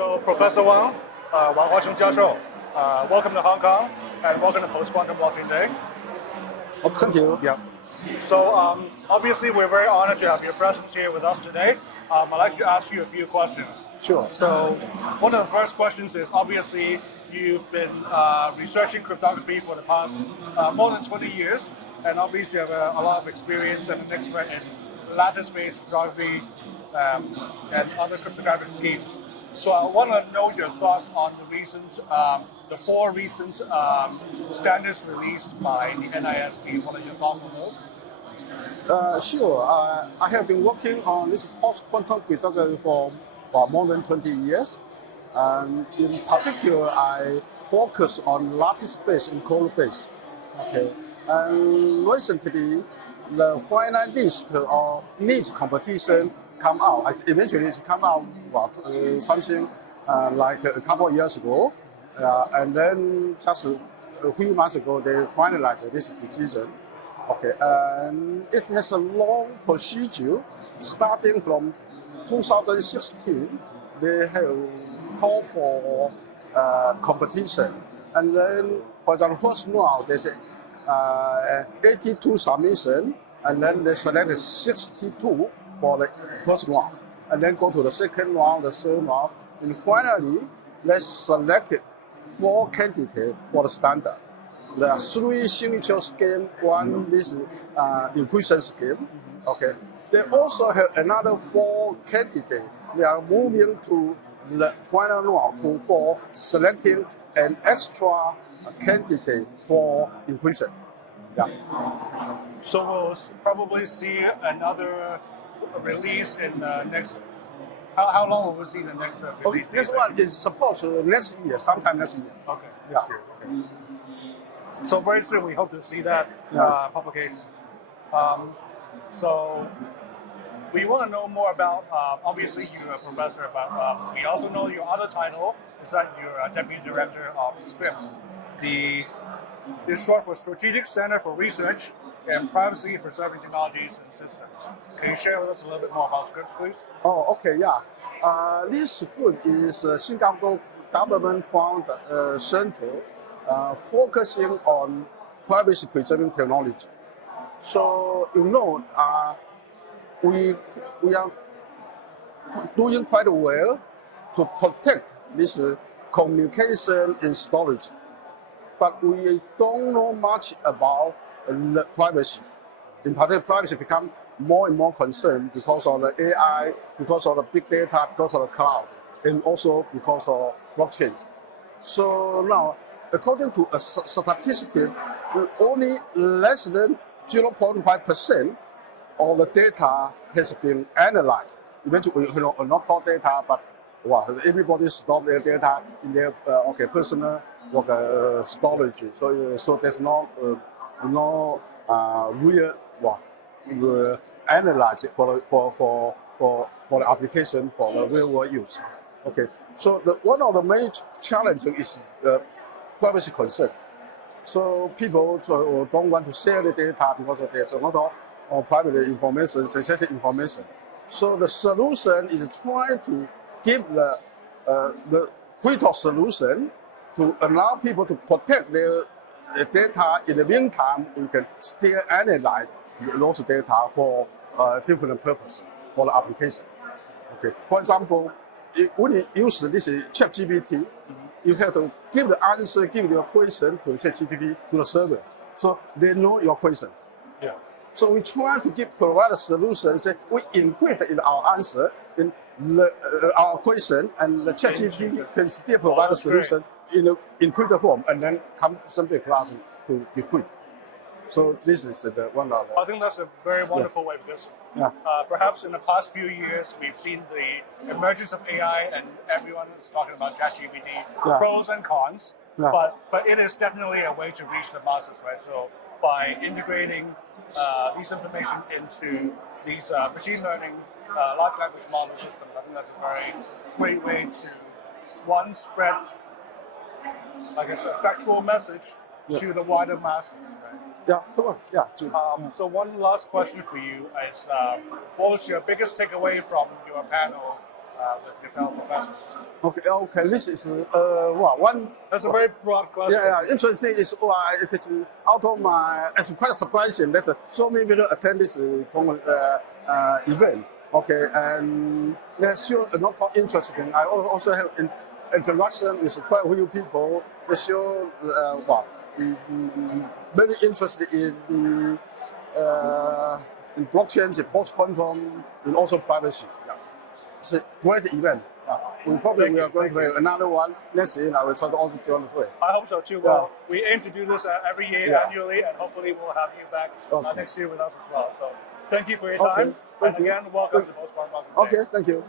So, Professor Wang, Huaxiong教授, welcome to Hong Kong and welcome to Post-Quantum Blockchain Day. Oh, thank you. Yeah. So, obviously, we're very honored to have your presence here with us today. I'd like to ask you a few questions. Sure. So, one of the first questions is obviously you've been researching cryptography for the past more than 20 years, and obviously you have a lot of experience and an expert in lattice-based cryptography and other cryptographic schemes. So I want to know your thoughts on the four recent standards released by the NIST. What are your thoughts on those? Sure. I have been working on this post-quantum cryptography for more than 20 years. And in particular, I focus on lattice-based and code-based. Okay. And recently, the finite list or NIST competition come out. Eventually, it's come out something like a couple of years ago, and then just a few months ago they finalized this decision. Okay, and it has a long procedure starting from 2016. They have called for competition, and then for example, first round they say 82 submission, and then they selected 62 for the first round, and then go to the second round, the third round, and finally, they selected 4 candidates for the standard. There are 3 signature schemes, one is equation scheme. Okay. They also have another 4 candidates. They are moving to the final round for selecting an extra candidate for equation. Yeah. So we'll probably see another release in the next. How long will we see the next release? Okay, this one is supposed to next year, sometime next year. Okay, yeah. Year. Okay. So very soon we hope to see that publications. So we want to know more about. Obviously, you're a professor, but we also know your other title is that you're a deputy director of SCRIPS. It's short for Strategic Center for Research and Privacy Preserving Technologies and Systems. Can you share with us a little bit more about SCRIPS, please? Oh, okay, yeah. This school is a Singapore government-funded center focusing on privacy preserving technology. So, we are doing quite well to protect this communication and storage. But we don't know much about the privacy. In particular, privacy becomes more and more concerned because of the AI, because of the big data, because of the cloud, and also because of blockchain. So now, according to a statistic, only less than 0.5% of the data has been analyzed. Eventually, not all data, but everybody stores their data in their personal storage. So there's no real analyze it for the application for the real world use. Okay, so one of the major challenges is privacy concern. So people don't want to share the data because there's a lot of private information, sensitive information. So the solution is trying to give the critical solution to allow people to protect their data. In the meantime, we can still analyze those data for different purposes for the application. Okay. For example, when you use this ChatGPT, you have to give the answer, give your question to the ChatGPT to the server, so they know your questions. Yeah. So we try to provide a solution. Say we encrypt in our answer in our question, and the ChatGPT can still provide a solution in an encrypted form, and then come to some class to decrypt. So this is one of the. I think that's a very wonderful way because perhaps in the past few years we've seen the emergence of AI and everyone is talking about ChatGPT, pros and cons. But it is definitely a way to reach the masses, right? So by integrating these information into these machine learning large language model systems, I think that's a very great way to spread, I guess, a factual message to the wider masses, right? Yeah, come on. Yeah. So one last question for you is, what was your biggest takeaway from your panel with your fellow professors? Okay. This is one. That's a very broad question. Yeah. Interesting is it is out of my. It's quite surprising that so many people attend this event. Okay, and they're sure not interesting. I also have interaction with quite a few people. They show very interested in in blockchain, the post-quantum, and also privacy. Yeah. It's a great event. We are going to have another one next year. I will try to also join the way. I hope so too. Well, we aim to do this every year annually, and hopefully we'll have you back next year with us as well. So thank you for your time. And again, welcome to Post-Quantum. Okay, thank you.